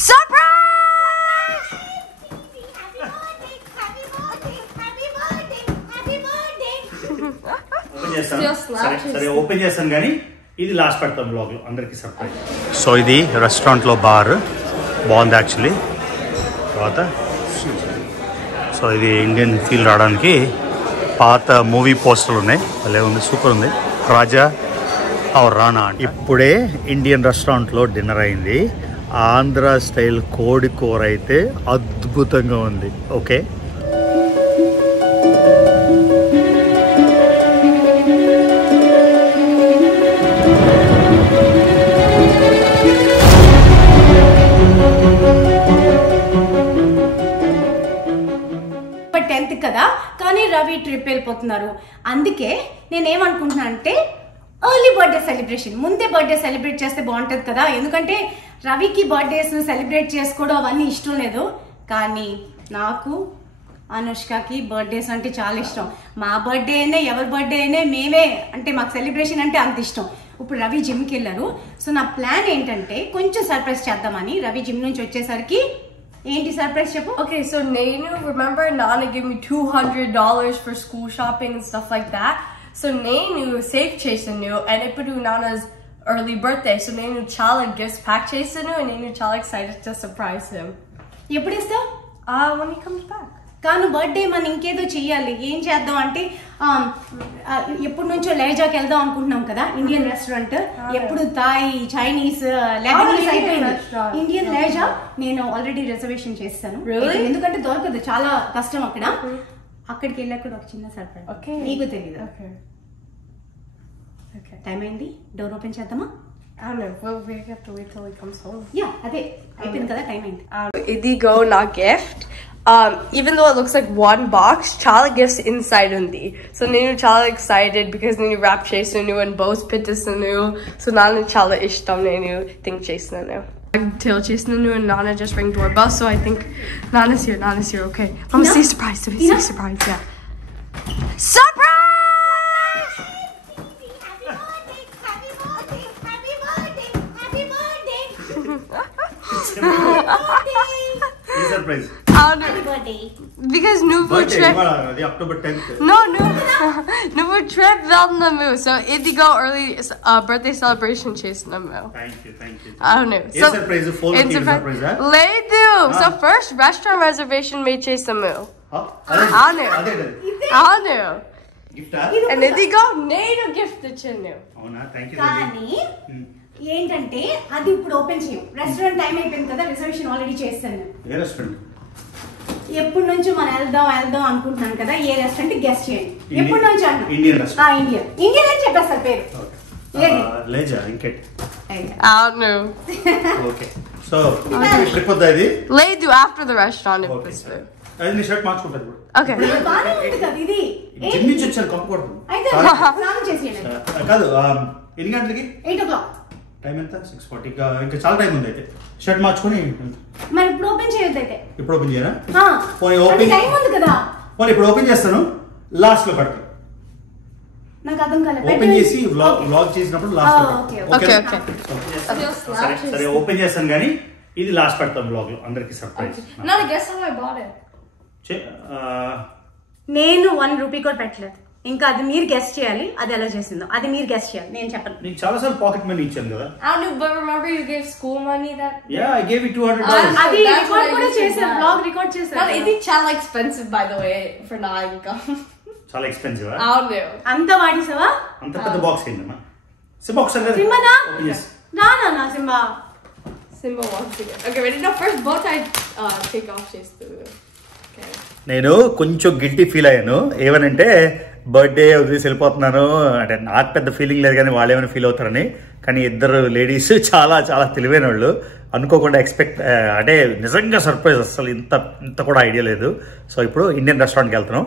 Surprise! సరే open చేస్తాను కానీ ఇది లాస్ట్ పెడతాం బ్లాగ్ లో అందరికి సర్ప్రైజ్. సో ఇది రెస్టారెంట్ లో బార్ బాగుంది యాక్చువల్లీ. తర్వాత సో ఇది ఇండియన్ ఫీల్ రావడానికి పాత మూవీ పోస్టర్లు ఉన్నాయి, భలే ఉంది, సూపర్ ఉంది. రాజా ఆర్ రాణా. ఇప్పుడే ఇండియన్ రెస్టారెంట్లో డిన్నర్ అయింది. ఆంధ్ర స్టైల్ కోడి కూర అయితే అద్భుతంగా ఉంది. ఓకే, కదా కానీ రవి ట్రిప్ వెళ్ళిపోతున్నారు. అందుకే నేనేమనుకుంటున్నా అంటే ఎర్లీ బర్త్డే సెలబ్రేషన్, ముందే బర్త్డే సెలబ్రేట్ చేస్తే బాగుంటుంది కదా. ఎందుకంటే రవికి బర్త్డేస్ సెలబ్రేట్ చేసుకోవడం అవన్నీ ఇష్టం లేదు, కానీ నాకు అనుష్కకి బర్త్డేస్ అంటే చాలా ఇష్టం. మా బర్త్డే అయినా ఎవరి బర్త్డే అయినా మేమే అంటే మాకు సెలబ్రేషన్ అంటే అంత ఇష్టం. ఇప్పుడు రవి జిమ్కి వెళ్ళారు. సో నా ప్లాన్ ఏంటంటే కొంచెం సర్ప్రైజ్ చేద్దామని. రవి జిమ్ నుంచి వచ్చేసరికి ఏంటి సర్ప్రైజ్ చెప్పు. Okay, so Nenu, remember Nana gave me $200 for school shopping and stuff like that. So Nenu safe chasing you and it put Nana's early birthday. So Nenu chala gifts pack chasing you and Nenu chala excited to surprise him. ఎప్పుడు ఇస్తావు? When he comes back. కాను birthday మనం ఇంకేదో చెయ్యాలి. ఏం చేద్దాం అంటే ఎప్పటి నుంచో లేజాకి వెళ్దాం అనుకుంటున్నాం కదా, ఇండియన్ రెస్టారెంట్. ఎప్పుడు థాయ్, చైనీస్, లెబనీస్ అయిపోయింది. ఇండియన్ లేజా నేను ఆల్రెడీ రిజర్వేషన్ చేస్తాను, ఎందుకంటే దొరకదు, చాలా కష్టం అక్కడ. అక్కడికి వెళ్ళాక ఒక చిన్న సర్ప్రైజ్, నీకు తెలీదు. టైం అయింది, డోర్ ఓపెన్ చేద్దామా? I don't know. Well, we have to wait till he comes home. Yeah, అదే అయిపోయింది కదా, టైం అయింది. Idigo na gift. Even though it looks like one box, chala gifts inside undi. So Nenu chala excited because Nenu wrap chase Nenu and both pittis Nenu. So Nana chala ishtam Nenu think chase Nenu. Tail chase Nenu and Nana just ring doorbell. So I think Nana's here. Nana's here. Okay. Mama, say surprise. Say surprise. Yeah. Surprise! Surprise because Nuvu trip October 10th. No Nuvu trip Vietnamu. So Idigo early birthday celebration chase Namu. Thank you. I don't know. So surprise full surprise. Ledu. So first restaurant reservation made chase Namu. Anu. Gift and Idigo Nenu gift chinu. అవునా, thank you. కానీ ఏంటంటే అది ఇప్పుడు open చేయం, restaurant time అయిపోయింది కదా, reservation already చేస్తాను. ఏ restaurant? ఎప్పటి నుంచి మనం వెళ్దాం అనుకుంటున్నాను కదా, ఏ రెస్టారెంట్ గెస్ట్ చేయండి. ఎప్పటి నుంచి అంట? Indian restaurant. ఇండియన్ అని చెప్పేస్తారు పేరు. లేజా ఇంకెట్. Anu. ఓకే, సో ట్రిప్ వద్దా ఇది? Ledu after the restaurant if this food. అది నీ షర్ట్ మార్చుకుంటారు ఇప్పుడు. Okay. బానే ఉంది కదా ఇది. జిమ్ నుంచి వచ్చారు, కంపకూడదు. అయితే స్నానం చేసేయండి. కాదు, ఎన్ని గంటలకి? 8 o'clock. టైం ఎంత? 6:40. ఇంకా చాలా టైం ఉంది. అయితే షర్ట్ మార్చుకొని మరి ఇప్పుడు ఓపెన్ చేయొద్దు. అయితే ఇప్పుడు ఓపెన్ చేయరా? పోనీ ఓపెన్ టైం ఉంది కదా. పోనీ ఇప్పుడు ఓపెన్ చేస్తాను, లాస్ట్ లో పెడతాను. నాకు అర్థం కాలేదు. ఓపెన్ చేసి వ్లాగ్ చేసినప్పుడు లాస్ట్ లో. ఓకే. సరే ఓపెన్ చేస్తాను కానీ ఇది లాస్ట్ పెడతాం బ్లాగ్ లో అందరికి surprise. No, guess how I bought it. నేను 1 రూపీ కూడా పెట్టలేదు. ఇంకా అది మీరు గెస్ట్ చేయాలి, అది ఎలా చేసిందో అది మీరు గెస్ట్ చేయాలి, నేను చెప్పను. నీకు చాలా సార్లు పాకెట్ మనీ ఇచ్చాను కదా. I don't know, but remember you gave school money that? Yeah, I gave you $200. అది రికార్డ్ కూడా చేశాను, బ్లాగ్ రికార్డ్ చేశాను. No, ఇది చాలా expensive by the way for నా income. చాలా ఎక్స్పెన్సివ్. I don't know. అంత వాడిసావా? అంత పెద్ద బాక్స్ అయిందమ్మా. సింబా ఒకసారి సింబానా? ఓపెన్ చేసి. నా Simba. Simba wants to get. Okay, ready? No, first both I take off chase the. Okay. నేను కొంచెం గిల్టీ ఫీల్ అయ్యాను. ఏమనంటే బర్త్డే వదిలేసి వెళ్ళిపోతున్నాను అంటే నాకు పెద్ద ఫీలింగ్ లేదు, కానీ వాళ్ళు ఏమైనా ఫీల్ అవుతారని. కానీ ఇద్దరు లేడీస్ చాలా చాలా తెలివైన వాళ్ళు, అనుకోకుండా ఎక్స్పెక్ట్ అంటే నిజంగా సర్ప్రైజ్, అసలు ఇంత కూడా ఐడియా లేదు. సో ఇప్పుడు ఇండియన్ రెస్టారెంట్కి వెళ్తున్నాం.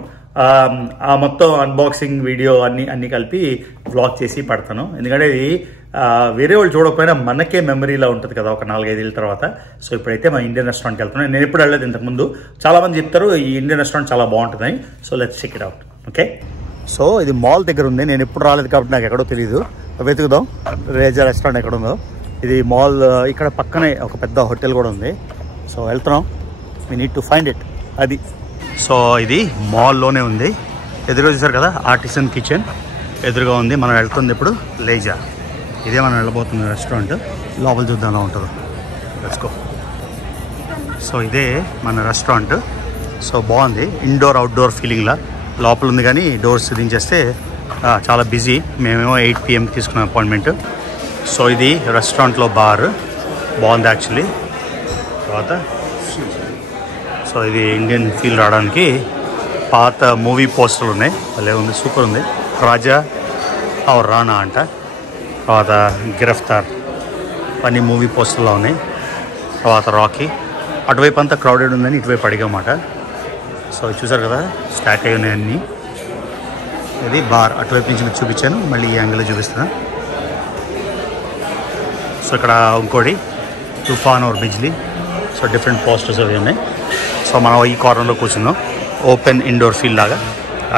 ఆ మొత్తం అన్బాక్సింగ్ వీడియో అన్ని కలిపి వ్లాగ్ చేసి పెడతాను. ఎందుకంటే ఇది వేరే వాళ్ళు చూడకపోయినా మనకే మెమరీలా ఉంటుంది కదా ఒక 4-5 ఏళ్ళ తర్వాత. సో ఇప్పుడైతే మా ఇండియన్ రెస్టారెంట్కి వెళ్తున్నాను. నేను ఎప్పుడు వెళ్ళలేదు ఇంతకుముందు. చాలామంది చెప్తారు ఈ ఇండియన్ రెస్టారెంట్ చాలా బాగుంటుందని. So let's check it out. Okay, so ఇది మాల్ దగ్గర ఉంది. నేను ఎప్పుడు రాలేదు కాబట్టి నాకు ఎక్కడో తెలియదు. వెతుకుదాం రేజా రెస్టారెంట్ ఎక్కడ ఉందో. ఇది మాల్. ఇక్కడ పక్కనే ఒక పెద్ద హోటల్ కూడా ఉంది. సో వెళ్తున్నాం, we need to find it. అది సో ఇది మాల్లోనే ఉంది. ఎదురుగా చూసారు కదా ఆర్టిసన్ కిచెన్ ఎదురుగా ఉంది. మనం వెళ్తుంది ఇప్పుడు లేజా. ఇదే మనం వెళ్ళబోతున్న రెస్టారెంట్. లోపల చూద్దాం ఎలా ఉంటుందో. Let's go. సో ఇదే మన రెస్టారెంట్. సో బాగుంది, ఇండోర్ అవుట్డోర్ ఫీలింగ్లా. లోపల ఉంది కానీ డోర్స్ దించేస్తే చాలా బిజీ. మేమేమో 8 PM తీసుకున్న అపాయింట్మెంట్. సో ఇది రెస్టారెంట్లో బార్ బాగుంది యాక్చువల్లీ. తర్వాత సో ఇది ఇండియన్ ఫీల్ రావడానికి పాత మూవీ పోస్టర్లు ఉన్నాయి. అలా ఉంది, సూపర్ ఉంది. రాజా ఆర్ రానా అంట. తర్వాత గిరఫ్తార్ అన్ని మూవీ పోస్టర్లో ఉన్నాయి. తర్వాత రాకీ. అటువైపు అంతా క్రౌడెడ్ ఉందని ఇటువైపు అడిగామాట. సో చూసారు కదా స్టాక్ అయి ఉన్నాయి అన్నీ. ఇది బార్. అటువైపు నుంచి మీకు చూపించాను, మళ్ళీ ఈ యాంగిల్లో చూపిస్తున్నా. సో ఇక్కడ ఇంకోటి Toofan aur Bijlee. So different posters అవి ఉన్నాయి. సో మనం ఈ కార్నర్లో కూర్చున్నాం, ఓపెన్ ఇండోర్ ఫీల్ లాగా.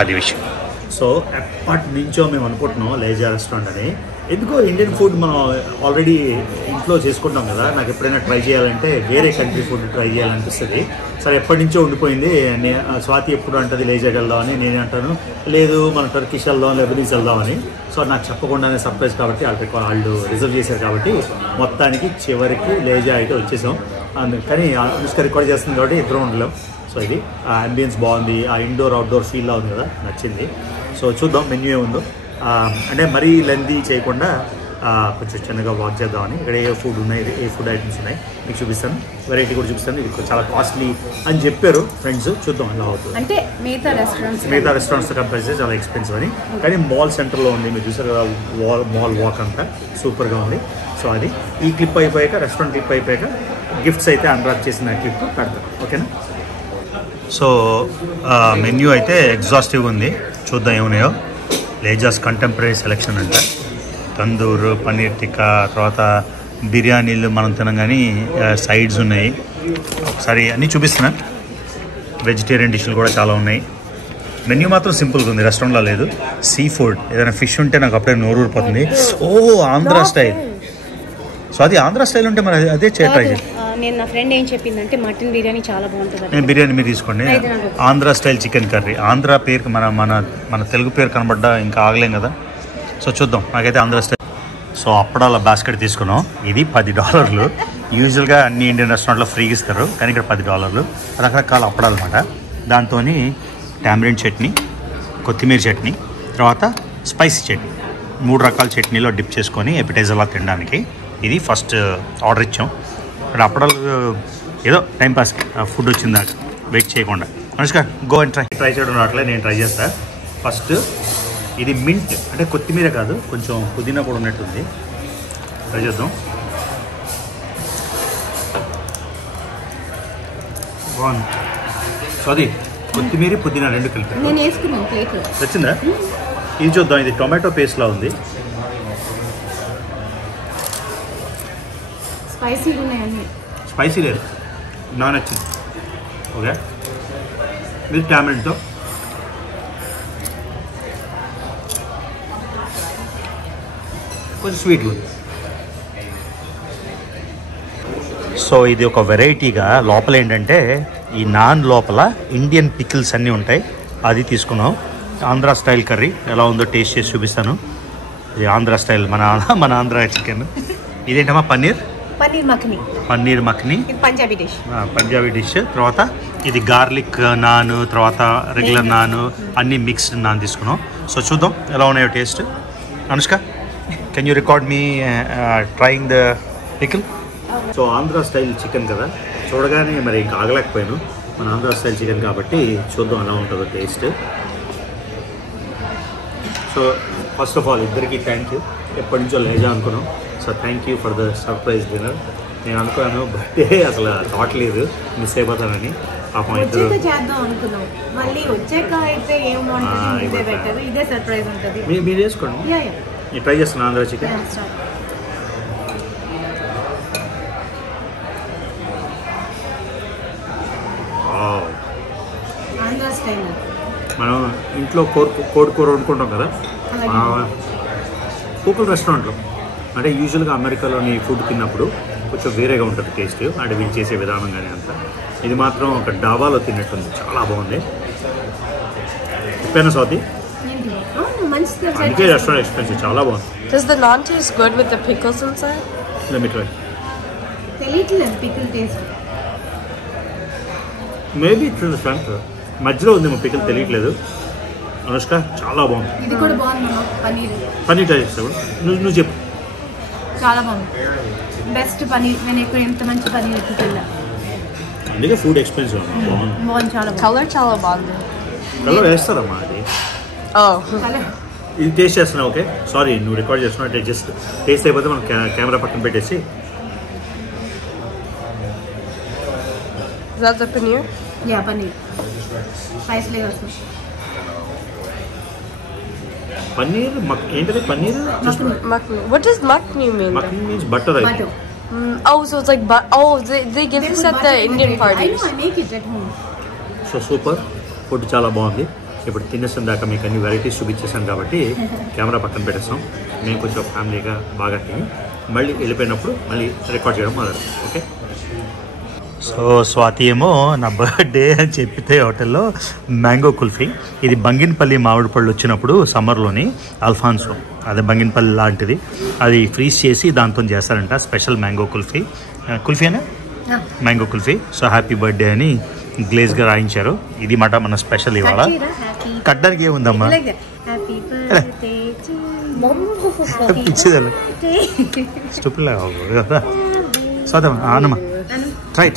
అది విషయం. సో ఎప్పటి నుంచో మేము అనుకుంటున్నాం లేజా రెస్టారెంట్ అని. ఎందుకో ఇండియన్ ఫుడ్ మనం ఆల్రెడీ ఇంట్లో చేసుకుంటాం కదా, నాకు ఎప్పుడైనా ట్రై చేయాలంటే వేరే కంట్రీ ఫుడ్ ట్రై చేయాలనిపిస్తుంది. సరే ఎప్పటి నుంచో ఉండిపోయింది. స్వాతి ఎప్పుడు అంటది లేజాకి వెళ్దామని, నేను అంటాను లేదు మనం టర్కిష్ వెళ్దాం లెబనీస్ వెళ్దామని. సో నాకు చెప్పకుండానే సర్ప్రైజ్ కాబట్టి వాళ్ళు రిజర్వ్ చేశారు కాబట్టి మొత్తానికి చివరికి లేజా అయితే వచ్చేసాం. కానీ అనుష్క రికార్డ్ చేస్తుంది కాబట్టి ఇద్దరం ఉండలేం. సో ఇది అంబియన్స్ బాగుంది, ఆ ఇండోర్ అవుట్డోర్ ఫీల్లా ఉంది కదా, నచ్చింది. సో చూద్దాం మెన్యూ ఏముందో. అంటే మరీ లెందీ చేయకుండా కొంచెం చిన్నగా వాక్ చేద్దామని. ఇక్కడ ఏ ఫుడ్ ఉన్నాయి, ఏ ఫుడ్ ఐటమ్స్ ఉన్నాయి మీకు చూపిస్తాను. వెరైటీ కూడా చూపిస్తాను. ఇది చాలా కాస్ట్లీ అని చెప్పారు ఫ్రెండ్స్. చూద్దాం ఎలా అవుతుంది. అంటే మిగతా రెస్టారెంట్స్తో కంపేర్ చేస్తే చాలా ఎక్స్పెన్సివ్ అని. కానీ మాల్ సెంటర్లో ఉంది, మీరు చూసారు కదా మాల్ వాక్ అంతా సూపర్గా ఉంది. సో అది ఈ క్లిప్ అయిపోయాక, రెస్టారెంట్ క్లిప్ అయిపోయాక గిఫ్ట్స్ అయితే అన్రాక్ చేసిన క్లిప్ పెడతాం. ఓకేనా? సో మెన్యూ అయితే ఎగ్జాస్టివ్గా ఉంది. చూద్దాం ఏమున్నాయో. లేజాస్ కంటెంపరీ సెలెక్షన్ అంట. తందూరు, పన్నీర్ టిక్కా, తర్వాత బిర్యానీలు మనం తినగానే సైడ్స్ ఉన్నాయి. ఒకసారి అన్నీ చూపిస్తున్నా. వెజిటేరియన్ డిష్లు కూడా చాలా ఉన్నాయి. మెన్యూ మాత్రం సింపుల్గా ఉంది, రెస్టారెంట్లో లేదు. సీ ఫుడ్ ఏదైనా ఫిష్ ఉంటే నాకు అప్పుడే నోరు ఊరిపోతుంది. ఓ ఆంధ్ర స్టైల్. సో అది ఆంధ్ర స్టైల్ ఉంటే మరి అదే ట్రై చేయాలి. నేను నా ఫ్రెండ్ ఏం చెప్పిందంటే మటన్ బిర్యానీ చాలా బాగుంటుంది. నేను బిర్యానీ మీరు తీసుకోండి. Andhra style chicken curry. Andhra పేరుకి మన తెలుగు పేరు కనబడ్డా ఇంకా ఆగలేం కదా. సో చూద్దాం. నాకైతే ఆంధ్ర స్టైల్. సో అప్పడాల బాస్కెట్ తీసుకున్నాం. ఇది $10. యూజువల్గా అన్ని ఇండియన్ రెస్టారెంట్లో ఫ్రీగా ఇస్తారు, కానీ ఇక్కడ $10. రకరకాల అప్పడాలు అనమాట. దాంతో టామరిన్ చట్నీ, కొత్తిమీర చట్నీ, తర్వాత స్పైసీ చట్నీ, 3 రకాల చట్నీలో డిప్ చేసుకొని ఎపిటైజర్లా తినడానికి. ఇది ఫస్ట్ ఆర్డర్ ఇచ్చాం. ఇక్కడ అప్పడాలు ఏదో టైంపాస్కి ఫుడ్ వచ్చిందాక వెయిట్ చేయకుండా. అనుష్క గో అండ్ ట్రై చేయడం అట్లే నేను ట్రై చేస్తాను. ఫస్ట్ ఇది మింట్, అంటే కొత్తిమీర కాదు, కొంచెం పుదీనా కూడా ఉన్నట్టుంది. ట్రై చేద్దాం. బాగుంది. సో అది కొత్తిమీర పుదీనా 2 కలిపి నేను వేసుకున్నాను ప్లేట్లో. వచ్చిందా? ఇది చూద్దాం. ఇది టొమాటో పేస్ట్లా ఉంది. స్పైసీగా ఉన్నాయన్నీ. స్పైసీ లేదు, నాకు నచ్చింది. ఓకే, ఇది టామరిన్తో. కొంచెం స్వీట్ ఉంది. సో ఇది ఒక వెరైటీగా లోపల ఏంటంటే ఈ నాన్ లోపల ఇండియన్ పికిల్స్ అన్నీ ఉంటాయి. అది తీసుకున్నాం. ఆంధ్ర స్టైల్ కర్రీ ఎలా ఉందో టేస్ట్ చేసి చూపిస్తాను. ఇది ఆంధ్ర స్టైల్, మన ఆంధ్ర చికెన్. ఇదేంటమ్మా? పన్నీర్ మఖని పంజాబీ డిష్. తర్వాత ఇది గార్లిక్ నాన్, తర్వాత రెగ్యులర్ నాన్, అన్ని మిక్స్డ్ నాన్ తీసుకున్నాం. సో చూద్దాం ఎలా ఉన్నాయో taste. Anushka, can you record me trying the pickle? So Andhra style chicken కదా, చూడగానే మరి ఇంకా ఆగలేకపోయాను. మన ఆంధ్ర స్టైల్ చికెన్ కాబట్టి చూద్దాం ఎలా ఉంటుందో taste. So first of all ఇద్దరికి థ్యాంక్ యూ. ఎప్పటి నుంచో లేజా అనుకున్నాం. So thank you for the surprise dinner. నేను అనుకున్నాను బర్త్డే అసలు థాట్ లేదు, మిస్ అయిపోతానని. పాపం ఇద్దరు చేద్దాం అనుకున్నాం, మళ్ళీ వచ్చాక అయితే ఇదే సర్ప్రైజ్ ఉంటుంది. మీరు చేసుకోండి. నేను ట్రై చేస్తాను ఆంధ్ర చికెన్. ఆంధ్ర స్టైల్. మనం ఇంట్లో కోడి కూర వండుకుంటాం కదా, పూకుల రెస్టారెంట్లో అంటే యూజువల్గా అమెరికాలోని ఫుడ్ తిన్నప్పుడు కొంచెం వేరేగా ఉంటుంది టేస్ట్, అంటే వీళ్ళు చేసే విధానం కానీ అంతా. ఇది మాత్రం ఒక డాబాలో తిన్నట్టుంది, చాలా బాగుంది. చెప్పాను స్వాతి, అందుకే రెస్టారెంట్ ఎక్స్పెన్సివ్, చాలా బాగుంది. Does the naan taste good with the pickles inside? Let me try. తెలియట్లేదు pickle taste. Maybe it's front మధ్యలో ఉంది, మా పికిల్ తెలియట్లేదు. అనుష్క చాలా బాగుంది. ఇది కూడా బాగుంది. పన్నీర్ ట్రై చేస్తావు, నువ్వు చెప్పు. చాలా బాగుంది, బెస్ట్ పనీర్. నేను ఇక్కడ ఎంత మంచి పనీర్ ఎత్తుకెళ్ళా. అందుకే ఫుడ్ ఎక్స్పెన్సివ్ బాగుంది. బాగుంది, చాలా Color chala bond. కలర్ వేస్తారమ్మా అది. Oh. ఇది టేస్ట్ చేస్తున్నావు, ఓకే సారీ, నువ్వు రికార్డ్ చేస్తున్నావు అంటే జస్ట్ టేస్ట్ అయిపోతే మనం కెమెరా పక్కన పెట్టేసి. Is that the paneer? Yeah paneer spice లేగా వస్తుంది. పన్నీర్ ఏంటది? Paneer Makhni. What does makhni mean? Makhni means butter అయితే. Butter. Oh, so it's like they give this at the Indian parties. I make it at home. So super food, చాలా బాగుంది. ఇప్పుడు తినేసిన దాకా మీకు అన్ని వెరైటీస్ చూపించేసాను కాబట్టి కెమెరా పక్కన పెట్టేస్తాం. మేము కొంచెం ఫ్యామిలీగా బాగా తిని మళ్ళీ వెళ్ళిపోయినప్పుడు మళ్ళీ రికార్డ్ చేయడం మొదలు. ఓకే. సో స్వాతి ఏమో నా బర్త్డే అని చెప్పితే హోటల్లో మ్యాంగో కుల్ఫీ, ఇది బంగినపల్లి మామిడి పళ్ళు వచ్చినప్పుడు సమ్మర్లోని అల్ఫాన్సో, అదే బంగినపల్లి లాంటిది, అది ఫ్రీజ్ చేసి దాంతో చేస్తారంట స్పెషల్ మ్యాంగో కుల్ఫీ. కుల్ఫీనే mango kulfi. So happy birthday అని గ్లేజ్గా రాయించారు. ఇది మాట మన స్పెషల్ ఇవాళ. కట్టడానికి ఏముందమ్మా, పిచ్చిదల స్టూపిడ్ కదా. సోదమ్మా ఆనమ్మా, ట్రై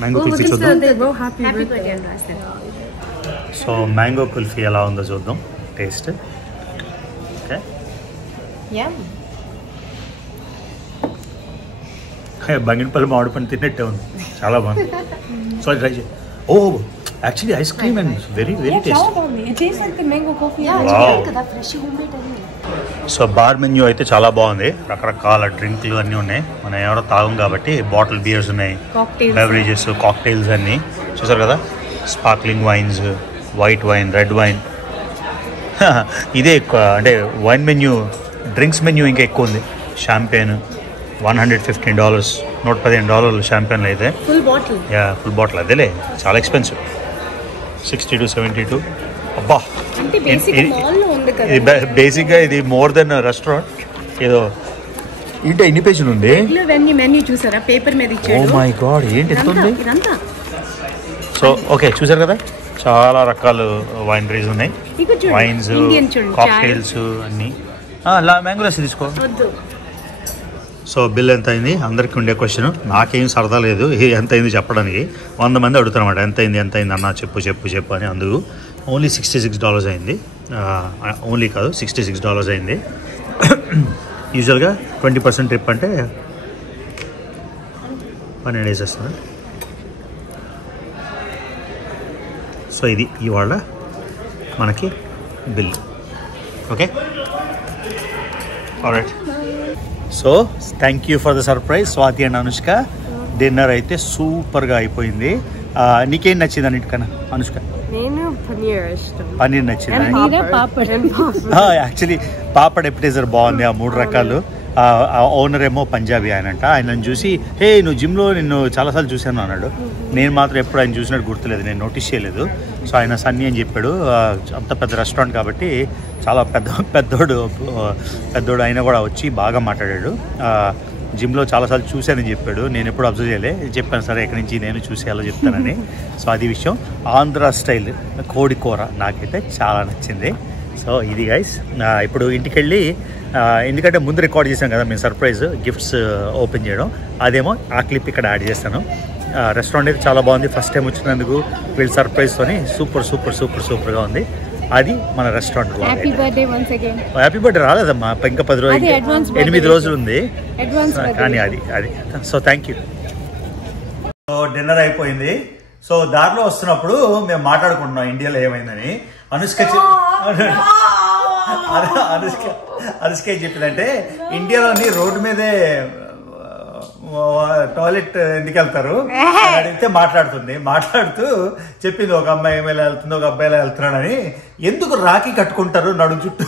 మ్యాంగో కుల్ఫీ చూద్దాం. సో మ్యాంగో కుల్ఫీ ఎలా ఉందో చూద్దాం టేస్ట్. ఓకే, బంగినపల్లి మామిడి పండు తిన్నట్టే ఉంది, చాలా బాగుంది. సో ట్రై చేయి. Oh actually ice cream and very very tasty. So bar menu అయితే చాలా బాగుంది, రకరకాల డ్రింక్లు అన్నీ ఉన్నాయి. మనం ఎవరో తాగం కాబట్టి బాటిల్ బియర్స్ ఉన్నాయి, బెవరేజెస్, కాక్టైల్స్ అన్నీ చూసారు కదా. Sparkling wines, white wine, red wine. ఇదే ఎక్కువ, అంటే వైన్ మెన్యూ, డ్రింక్స్ మెన్యూ ఇంకా ఎక్కువ ఉంది. షాంపెయిన్ $115, $115 షాంపెయిన్లు అయితే. యా ఫుల్ బాటిల్, అదేలే చాలా ఎక్స్పెన్సివ్, 60 to 72. అబ్బా, ఇది బేసిక్గా ఇది మోర్ దెన్ రెస్టారెంట్. ఏదో ఏంటి ఎన్ని పేజీలు ఉంది. చూసారా పేపర్ మీద. ఓ మై గాడ్, ఏంటి ఎంత ఉంది. సో ఓకే, చూసారు కదా, చాలా రకాల వైనరీస్ ఉన్నాయి, వైన్స్, కాక్టైల్స్ అన్నీ. మ్యాంగో లస్సీ తీసుకో. సో బిల్ ఎంత అయింది అందరికీ ఉండే క్వశ్చన్, నాకేం సరదా లేదు ఎంత అయింది చెప్పడానికి. 100 మంది అడుగుతారన్నమాట, ఎంత అయింది అన్న చెప్పు అని. అందుకు ఓన్లీ $66 అయింది. ఓన్లీ కాదు, $66 అయింది. యూజువల్గా 20% ట్రిప్ అంటే 12 days వస్తుంది. సో ఇది ఇవాళ మనకి bill. Okay, alright. So thank you for the surprise Swathi and Anushka. Dinner అయితే సూపర్గా అయిపోయింది. నీకేం నచ్చింది అన్నిటికన్నా అనుష్క? పన్నీర్ నచ్చింది. యాక్చువల్లీ పాపడ్ ఎపిటైజర్ బాగుంది, ఆ 3 రకాలు. ఓనర్ ఏమో పంజాబీ ఆయనంట. ఆయనను చూసి హే నువ్వు జిమ్లో నిన్ను చాలాసార్లు చూశాను అన్నాడు. నేను మాత్రం ఎప్పుడు ఆయన చూసినట్టు గుర్తులేదు, నేను నోటీస్ చేయలేదు. సో ఆయన సన్నీ అని చెప్పాడు. అంత పెద్ద రెస్టారెంట్ కాబట్టి చాలా పెద్దోడు అయినా కూడా వచ్చి బాగా మాట్లాడాడు. జిమ్లో చాలాసార్లు చూశానని చెప్పాడు, నేను ఎప్పుడు అబ్జర్వ్ చేయలే. చెప్పాను సరే ఎక్కడి నుంచి నేను చూసేయాలో చెప్తానని. సో అది విషయం. ఆంధ్ర స్టైల్ కోడి కూర నాకైతే చాలా నచ్చింది. సో ఇది గైస్, ఇప్పుడు ఇంటికి వెళ్ళి, ఎందుకంటే ముందు రికార్డ్ చేశాం కదా మేము సర్ప్రైజ్ గిఫ్ట్స్ ఓపెన్ చేయడం, అదేమో ఆ క్లిప్ ఇక్కడ యాడ్ చేస్తాను. రెస్టారెంట్ అయితే చాలా బాగుంది. ఫస్ట్ టైం వచ్చినందుకు వీళ్ళు సర్ప్రైజ్తోని సూపర్గా ఉంది. అది మన రెస్టారెంట్. హ్యాపీ బర్త్డే రాలేదమ్మా, ఇంకా 10 రోజులు, 8 రోజులు ఉంది కానీ అది. So thank you. So dinner అయిపోయింది. సో దారిలో వస్తున్నప్పుడు మేము మాట్లాడుకుంటున్నాం ఇండియాలో ఏమైందని. అనుష్క ఏం చెప్పిందంటే, ఇండియాలోని రోడ్డు మీదే టాయిలెట్ ఎందుకు వెళ్తారు అడిగితే మాట్లాడుతూ చెప్పింది, ఒక అమ్మాయి ఎలా వెళ్తుంది, ఒక అబ్బాయి ఎలా వెళ్తున్నాడు అని. ఎందుకు రాఖీ కట్టుకుంటారు నడు చుట్టూ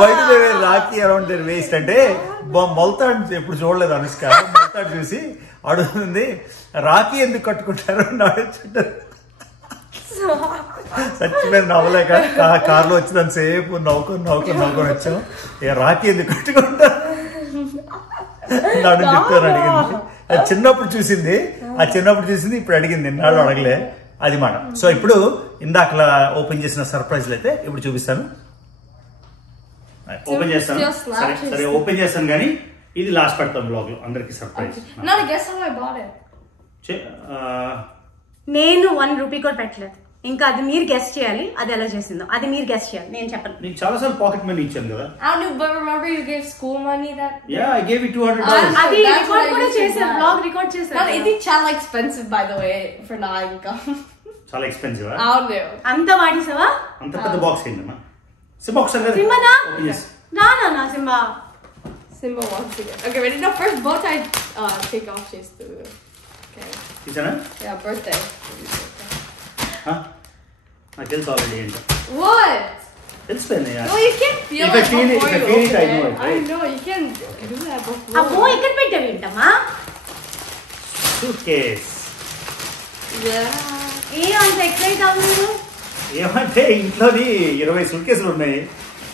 white rakhi around their waist అంటే మొలతాడు ఎప్పుడు చూడలేదు అనుష్క. మొలతాడు చూసి అడుగుతుంది రాఖీ ఎందుకు కట్టుకుంటారు నడుచుంటారు. చచ్చిపోయింది నవ్వలేక కార్లో వచ్చిందని సేపు నవ్వుకొని వచ్చాం. ఇక రాఖీ ఎందుకు కట్టుకుంటారు నడు చెప్తారు అడిగింది. అది చిన్నప్పుడు చూసింది ఇప్పుడు అడిగింది, నిన్నాళ్ళు అడగలే అది మాట. సో ఇప్పుడు ఇందాక ఓపెన్ చేసిన సర్ప్రైజ్లు అయితే ఇప్పుడు చూపిస్తాను. ఓపెన్ చేస్తాను సరే ఓపెన్ చేస్తాను కానీ ఇది లాస్ట్ పెడతాం బ్లాగ్ లో అందరికి సర్ప్రైజ్. నేను 1 రూపీ కూడా పెట్టలేదు. ఇంకా అది మీరు గెస్ట్ చేయాలి, అది ఎలా చేసిందో అది మీరు గెస్ట్ చేయాలి, నేను చెప్పను. నీకు చాలా సార్లు పాకెట్ మనీ ఇచ్చాను కదా. But remember you gave school money that? Yeah, I gave you $200. అది రికార్డ్ కూడా చేశారు, బ్లాగ్ రికార్డ్ చేశారు. ఇది చాలా expensive by the way for నా income. చాలా ఎక్స్పెన్సివ్. అవును. అంత వాడిసావా? అంత పెద్ద బాక్స్ ఏంటమ్మా? సింబా ఒకసారి కదా. సింబానా? Yes. నా Simba. Simba wants to get. Okay, ready? No, first bow tie take off చేస్తూ. Okay. ఇచ్చానా? Yeah, birthday. నాకు తెలుసు ఆల్రెడీ ఏంటో. What? తెలిసిపోయింది. No, you can't feel If I it feel it, before if I you feel it, open I know it. it, right? I know, you can't do that before. అబ్బో ఇక్కడ పెట్టావు ఏంటమ్మా? Suitcase. Yeah. అంత excite అవ్వలేదు. ఏమంటే ఇంట్లోని 20 suit కేసులు ఉన్నాయి,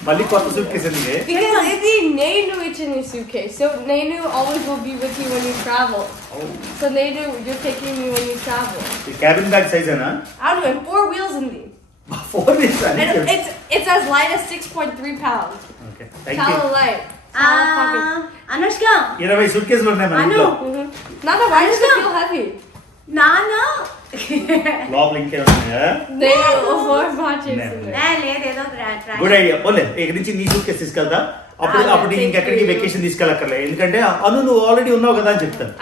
మళ్ళీ కొత్త సూట్ కేసు ఎందుకు? Because ఇది నేను ఇచ్చిన suitcase. So Nenu always will be with you when you travel. Oh. So Nenu, you're taking me when you travel. ఈ క్యాబిన్ బ్యాగ్ సైజేనా? I don't know, and 4 wheels in the. 4 wheels. And it's as light as 6.3 pounds. Okay, thank చాలా you. light. Anushka 20 suit కేసులు ఉన్నాయి మన ఇంట్లో. Nana, why does it feel heavy? నానా లోపల ఇంకేమున్నాయా? లేదేదో good idea. పోలే ఇక నుంచి నీ సూట్ కేసు తీసుకెళ్తా. అప్పుడు ఇంకెక్కడికి వెకేషన్ తీసుకెళ్ళక్కర్లే, ఎందుకంటే అను నువ్వు ఆల్రెడీ ఉన్నావు కదా అని చెప్తాను.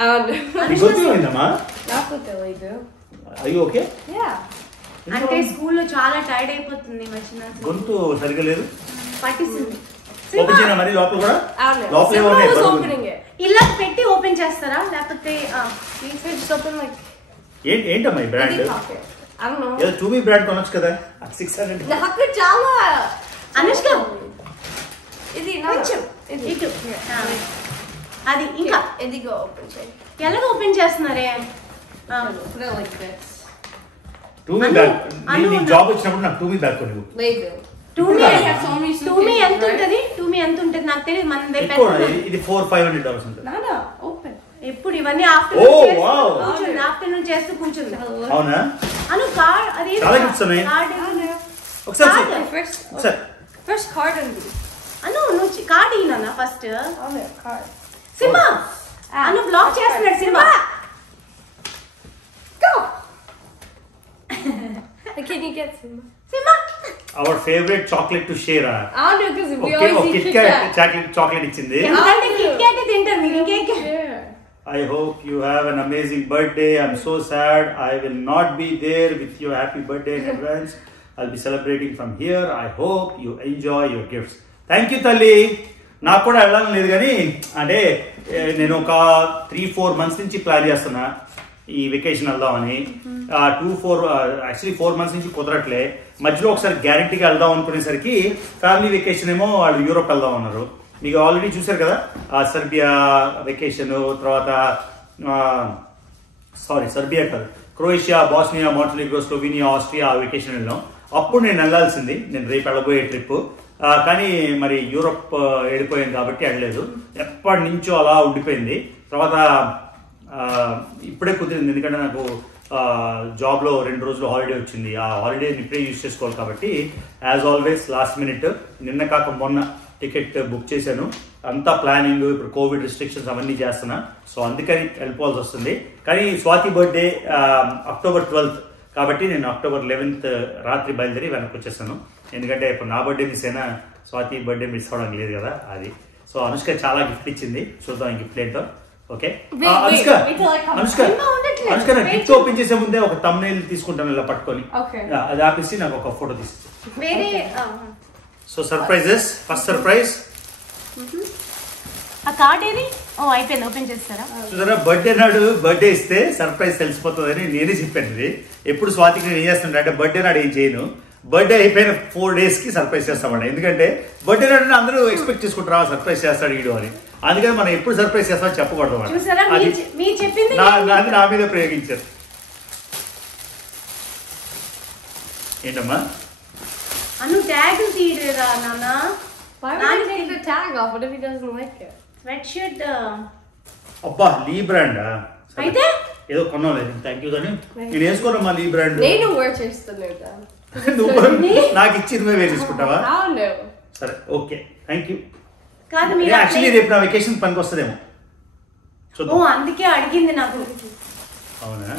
గుర్తుపోయిందమ్మా? అయ్యో ఓకే. అంటే స్కూల్లో చాలా టైర్డ్ అయిపోతుంది, గొంతు సరిగా లేదు, పట్టిస్తుంది. ఓపెన్ చేయనా మరి లోపల కూడా? లోపల ఇలా పెట్టి ఓపెన్ చేస్తారా లేకపోతే ఏంటమ్మా ఈ బ్రాండ్? ఏదో 2B బ్రాండ్ కొనొచ్చు కదా. 600 నాకు చాలా అనుష్క ఇది కొంచెం ఇటు అది ఇంకా ఇదిగో ఓపెన్ చేయి. ఎలాగ ఓపెన్ చేస్తున్నారే? 2B bag. నీకు జాబ్ వచ్చినప్పుడు నాకు 2B బ్యాగ్ కొనివ్వు. లేదు. 2B ఎంత ఉంటది? 2B ఎంత ఉంటది నాకు తెలియదు. మన దగ్గర ఇది $400-500 ఉంటుంది. నానా ఓపెన్. ఎప్పుడు ఇవన్నీ ఆఫ్టర్నూన్ చేస్తూ కూర్చుంది. అవునా? అను కార్డ్ అది చాలా గిఫ్ట్స్ ఉన్నాయి. ఒకసారి ఫస్ట్ కార్డ్ ఉంది. అను నువ్వు కార్డ్ ఇనా ఫస్ట్. అవును కార్డ్. సింబా అను బ్లాక్ చేస్తున్నాడు. Simba go. Can you get Simba? Simba. Our favorite chocolate to share. I don't know because we always eat Kit Kat. Chocolate ఇచ్చింది. ఎందుకంటే కిట్ క్యాట్ తింటారు మీరు ఇంకేం. I hope you have an amazing birthday. I'm so sad I will not be there with you. Happy birthday in advance. I'll be celebrating from here. I hope you enjoy your gifts. Thank you Talli. నాకు కూడా వెళ్ళాలని లేదు కానీ అంటే నేను ఒక 3-4 months నుంచి plan చేస్తున్నా ఈ వెకేషన్ వెళ్దామని. 4 months నుంచి కుదరట్లే. మధ్యలో ఒకసారి గ్యారంటీగా వెళ్దాం అనుకునేసరికి ఫ్యామిలీ వెకేషన్ ఏమో వాళ్ళు యూరోప్ వెళ్దాం అన్నారు. మీకు ఆల్రెడీ చూసారు కదా సర్బియా వెకేషన్, తర్వాత సర్బియా కాదు, Croatia, Bosnia, మాంటెనీగ్రో, Slovenia, Austria vacation వెళ్ళాం. అప్పుడు నేను వెళ్ళాల్సింది, నేను రేపు వెళ్ళబోయే ట్రిప్. కానీ మరి యూరోప్ వెళ్ళిపోయింది కాబట్టి వెళ్ళలేదు. ఎప్పటి నుంచో అలా ఉండిపోయింది. తర్వాత ఇప్పుడే కుదిరింది, ఎందుకంటే నాకు జాబ్లో 2 రోజులు హాలిడే వచ్చింది. ఆ హాలిడేని ఇప్పుడే యూజ్ చేసుకోవాలి కాబట్టి యాజ్ ఆల్వేస్ లాస్ట్ మినిట్, నిన్న కాక మొన్న టికెట్ బుక్ చేశాను. అంతా ప్లానింగ్, ఇప్పుడు కోవిడ్ రిస్ట్రిక్షన్స్ అవన్నీ చేస్తున్నా, సో అందుకని వెళ్ళిపోవాల్సి వస్తుంది. కానీ స్వాతి బర్త్డే October 12th కాబట్టి నేను October 11th రాత్రి బయలుదేరి వెనక్కి వచ్చేస్తాను. ఎందుకంటే ఇప్పుడు నా బర్త్డే మిస్ అయినా స్వాతి బర్త్డే మిస్ అవడం లేదు కదా అది. సో అనుష్క చాలా గిఫ్ట్ ఇచ్చింది, చూద్దాం ఈ గిఫ్ట్ ఏంటో. ఓకే అనుష్క గిఫ్ట్ ఓపెన్ చేసే ముందే ఒక థంబ్నెయిల్ తీసుకుంటాను ఇలా పట్టుకొని, అది ఆపేసి నాకు ఒక ఫోటో తీసి. సో సర్ప్రైజెస్, ఫస్ట్ సర్ప్రైజ్ ఆ కార్డ్ ఏది? అయిపోయింది, ఓపెన్ చేస్తారా? చూసారా, బర్త్డే నాడు బర్త్డే ఇస్తే సర్ప్రైజ్ తెలిసిపోతుందని నేనే చెప్పాను. ఇది ఎప్పుడు స్వాతికి నేను ఏం చేస్తాను అంటే బర్త్డే నాడు ఏం చేయను, బర్త్డే అయిపోయిన 4 days కి సర్ప్రైజ్ చేస్తామండి. ఎందుకంటే బర్త్డే నాడు అందరూ ఎక్స్పెక్ట్ చేసుకుంటారా సర్ప్రైజ్ చేస్తాడు వీడియో అని. అందుకని మనం ఎప్పుడు సర్ప్రైజ్ చేస్తామని చెప్పకూడదు. నా మీద ప్రయోగించారు. ఏంటమ్మా అను ట్యాగ్ తీయరా నాన్న? Why would you take the tag off? What if he doesn't like it? Sweat shirt. అబ్బా లీ బ్రాండ్ అయితే ఏదో కొన్నాం లేదు. థ్యాంక్ యూ కానీ నేను వేసుకోనమ్మా లీ బ్రాండ్. నేను వేర్ చేస్తాను. నాకు ఇచ్చి నువ్వే వేసేసుకుంటావా? అవును. సరే ఓకే థ్యాంక్ యూ. కాదు మీరు యాక్చువల్లీ రేపు నా వెకేషన్ పనికి వస్తుందేమో. ఓ అందుకే అడిగింది నాకు. అవునా?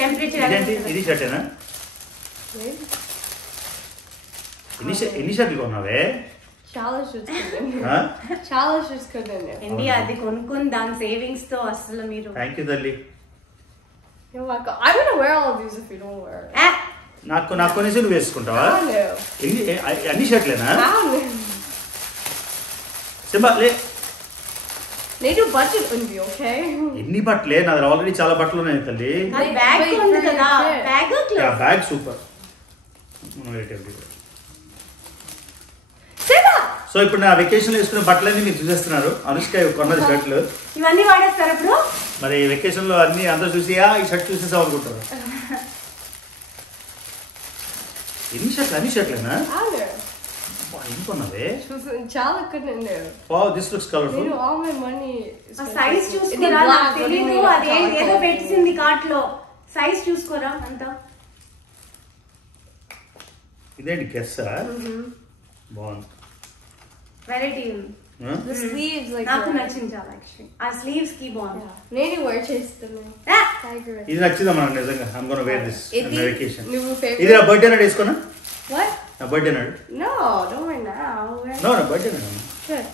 టెంపరేచర్ ఇది షర్టేనా? ఎన్ని షర్ట్లు కొన్నావే? చాలా షర్ట్స్ కొన్నాను. ఇండియా అది కొనుక్కొని దాని సేవింగ్స్ తో అసలు మీరు. థ్యాంక్ యూ తల్లి. I'm gonna wear all of these if you don't wear it. నాకు కొనేసి నువ్వు వేసుకుంటావా? అన్ని షర్ట్లేనా? సింబా లే నేను బడ్జెట్ ఉంది. ఓకే ఎన్ని బట్టలే? నా దగ్గర ఆల్రెడీ చాలా బట్టలు ఉన్నాయి తల్లి. బ్యాగ్ ఉంది కదా, బ్యాగ్ సూపర్. సో ఇప్పుడు నా వెకేషన్ వేసుకున్న బట్టలన్నీ మీరు చూసేస్తున్నారు. అనుష్క కొన్నది షర్ట్లు ఇవన్నీ వాడేస్తారు ఇప్పుడు. మరి వెకేషన్ లో అన్ని అందరూ చూసి ఈ షర్ట్ చూసేసాం అనుకుంటారు. ఎన్ని షర్ట్లు? అన్ని షర్ట్లేనా? ఎన్ని కొన్నవే? చాలా కొన్నాను. Wow this looks colourful. all my money size చూసుకోరా? నాకు తెలీదు అది ఏదో పెట్టింది కార్ట్ లో. సైజ్ చూసుకోరా అంతా. ఇదేంటి గెస్సా? బాగుంది. వెరైటీ. The sleeves like నాకు నచ్చింది చాలా యాక్చువల్లీ. ఆ స్లీవ్స్ కి బాగుంది. నేను వేర్ చేస్తాను. ఇది నచ్చిందమ్మా నిజంగా. I'm gonna wear this on my vacation. నువ్వు ఫేవరెట్. ఇది నా బర్త్డే నాడు వేసుకోనా? What? నా బర్త్డే నాడు. No, don't wear now. No, నా బర్త్డే నాడు. Sure.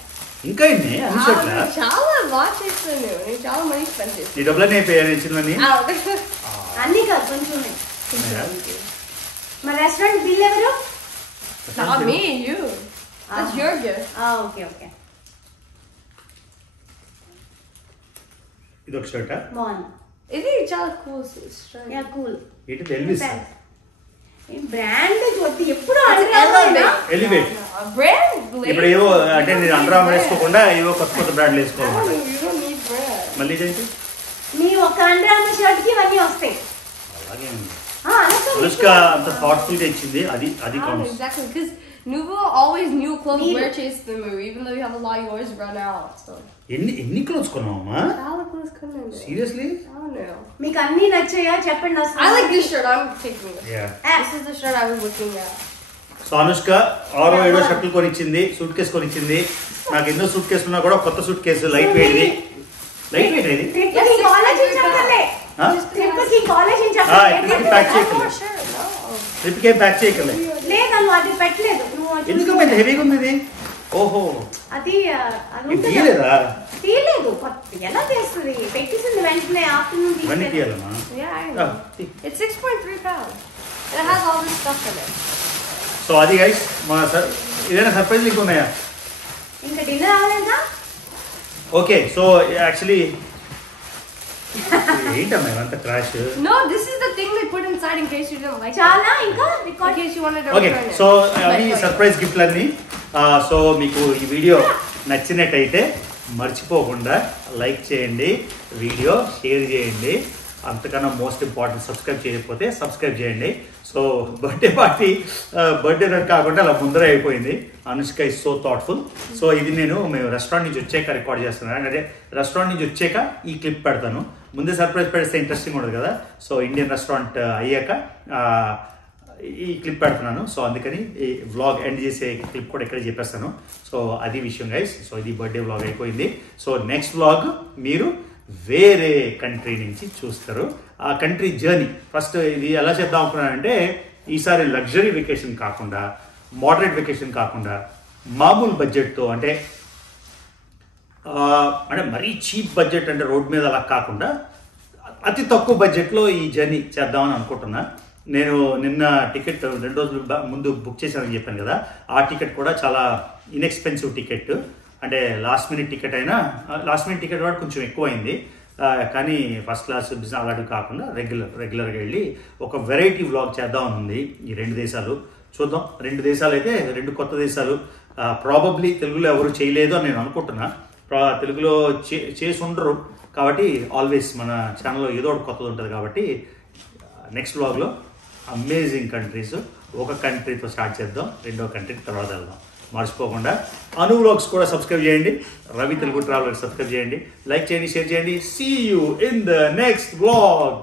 ఇంకా ఇన్ని అన్ని షర్ట్లా? చాలా బాగా చేస్తాను. నేను చాలా మనీ స్పెండ్ చేస్తాను. నీ డబ్బులన్నీ అయిపోయాయి ఇచ్చినవన్నీ? అన్ని కాదు కొంచెం. మా రెస్టారెంట్ బిల్ ఎవరు? Not me, you. That's your gift. Okay okay. ఇది ఒక షర్టా? బాగుంది. ఇది చాలా కూల్ షర్ట్. Yeah cool. ఏంటి ఎల్విస్? బ్రాండ్ కొట్టి ఎప్పుడు ఎలివేట్ బ్రాండ్. ఇప్పుడు ఏవో అంటే నేను అండర్ ఆర్మర్ వేసుకోకుండా ఏవో కొత్త బ్రాండ్లు వేసుకోవాలి. You don't need brand. మళ్ళీ ఏంటి? మీ ఒక అండర్ ఆర్మర్ షర్ట్ కి ఇవన్నీ వస్తాయి. అలాగే ఉంది. అనుష్క అంత థాట్ఫుల్ గా ఇచ్చింది. అది Exactly, because నువ్వు always new clothes wear చేస్తాము. Even though you have a lot, you always run out. So ఎన్ని క్లోత్స్ కొన్నావమ్మా? చాలా clothes కొన్నాను. సీరియస్లీ? మీకు అన్ని నచ్చాయా చెప్పండి అసలు. I like this shirt. I'm taking it. Yeah. This is the shirt I was looking at. So Anushka 6-7 షర్ట్లు కొనిచ్చింది, suit case కొనిచ్చింది. నాకు ఎన్నో సూట్ కేసులు ఉన్నా కూడా కొత్త సూట్ కేసు లైట్ వెయిట్ ఇది. లైట్ వెయిట్ ఇది. కాలేజ్ చెప్పలే. ట్రిప్కి కాలేజ్ ప్యాక్ చేయకలే. ట్రిప్కి ఏం ప్యాక్ చేయకలే. లేదు అది పెట్టలేదు. ఎందుకు ఇంత హెవీగా ఉంది ఇది? ఓహో అది తీయలేదా? తీయలేదు. ఎలా చేస్తుంది? పెట్టేసింది వెంటనే ఆఫ్టర్నూన్ ఇవన్నీ తీయాలమ్మా. Yeah, I know. It's 6.3 pounds. And it has all this stuff in it. So అది గైస్ మా ఏదైనా సర్ప్రైజ్ లింక్ ఉన్నాయా? ఇంకా డిన్నర్ అవ్వలేదా? ఓకే సో యాక్చువల్లీ ఏంటమ్మా ఇవంతా crash? No, this is the thing they put inside in case you didn't like చాలా ఇంకా in case you wanted to okay return it. So అవి సర్ప్రైజ్ గిఫ్ట్లన్నీ. సో మీకు ఈ వీడియో నచ్చినట్టయితే మర్చిపోకుండా లైక్ చేయండి, వీడియో షేర్ చేయండి. అంతకన్నా మోస్ట్ ఇంపార్టెంట్ సబ్స్క్రైబ్ చేయకపోతే సబ్స్క్రైబ్ చేయండి. So birthday party birthday not కాకుండా అలా ముందరే అయిపోయింది. Anushka is so thoughtful. So ఇది మేము రెస్టారెంట్ నుంచి వచ్చాక రికార్డ్ చేస్తున్నాను. అంటే రెస్టారెంట్ నుంచి వచ్చాక ఈ క్లిప్ పెడతాను. ముందే సర్ప్రైజ్ పెడితే ఇంట్రెస్టింగ్ ఉండదు కదా. సో ఇండియన్ రెస్టారెంట్ అయ్యాక ఈ క్లిప్ పెడుతున్నాను. సో అందుకని ఈ వ్లాగ్ ఎండ్ చేసే క్లిప్ కూడా ఇక్కడ చెప్పేస్తాను. సో అది విషయం గైస్. సో ఇది బర్త్డే వ్లాగ్ అయిపోయింది. సో నెక్స్ట్ వ్లాగ్ మీరు వేరే కంట్రీ నుంచి చూస్తారు. ఆ కంట్రీ జర్నీ ఫస్ట్ ఇది ఎలా చేద్దాం అనుకున్నానంటే ఈసారి లగ్జరీ వెకేషన్ కాకుండా, మోడరేట్ వెకేషన్ కాకుండా, మామూలు బడ్జెట్తో అంటే మరీ చీప్ బడ్జెట్ అంటే రోడ్ మీద అలా కాకుండా అతి తక్కువ బడ్జెట్లో ఈ జర్నీ చేద్దామని అనుకుంటున్నా. నేను నిన్న టికెట్ 2 రోజుల ముందు బుక్ చేశానని చెప్పాను కదా. ఆ టికెట్ కూడా చాలా ఇన్ఎక్స్పెన్సివ్ టికెట్. అంటే లాస్ట్ మినిట్ టికెట్ అయినా లాస్ట్ మినిట్ టికెట్ కూడా కొంచెం ఎక్కువ అయింది. కానీ ఫస్ట్ క్లాస్ బిజినెస్ అలాంటివి కాకుండా రెగ్యులర్గా వెళ్ళి ఒక వెరైటీ వ్లాగ్ చేద్దామని ఉంది. ఈ 2 దేశాలు చూద్దాం. 2 దేశాలు అయితే 2 కొత్త దేశాలు. ప్రాబబ్లీ తెలుగులో ఎవరు చేయలేదు అని నేను అనుకుంటున్నా. తెలుగులో చేసి ఉండరు కాబట్టి ఆల్వేస్ మన ఛానల్లో ఏదో ఒకటి కొత్తది ఉంటుంది కాబట్టి నెక్స్ట్ వ్లాగ్లో అమేజింగ్ కంట్రీస్. ఒక కంట్రీతో స్టార్ట్ చేద్దాం, 2వ కంట్రీ తర్వాత వెళ్దాం. మర్చిపోకుండా అను వ్లాగ్స్ కూడా సబ్స్క్రైబ్ చేయండి, రవి తెలుగు ట్రావెలర్ సబ్స్క్రైబ్ చేయండి, లైక్ చేయండి, షేర్ చేయండి. See you in the next vlog.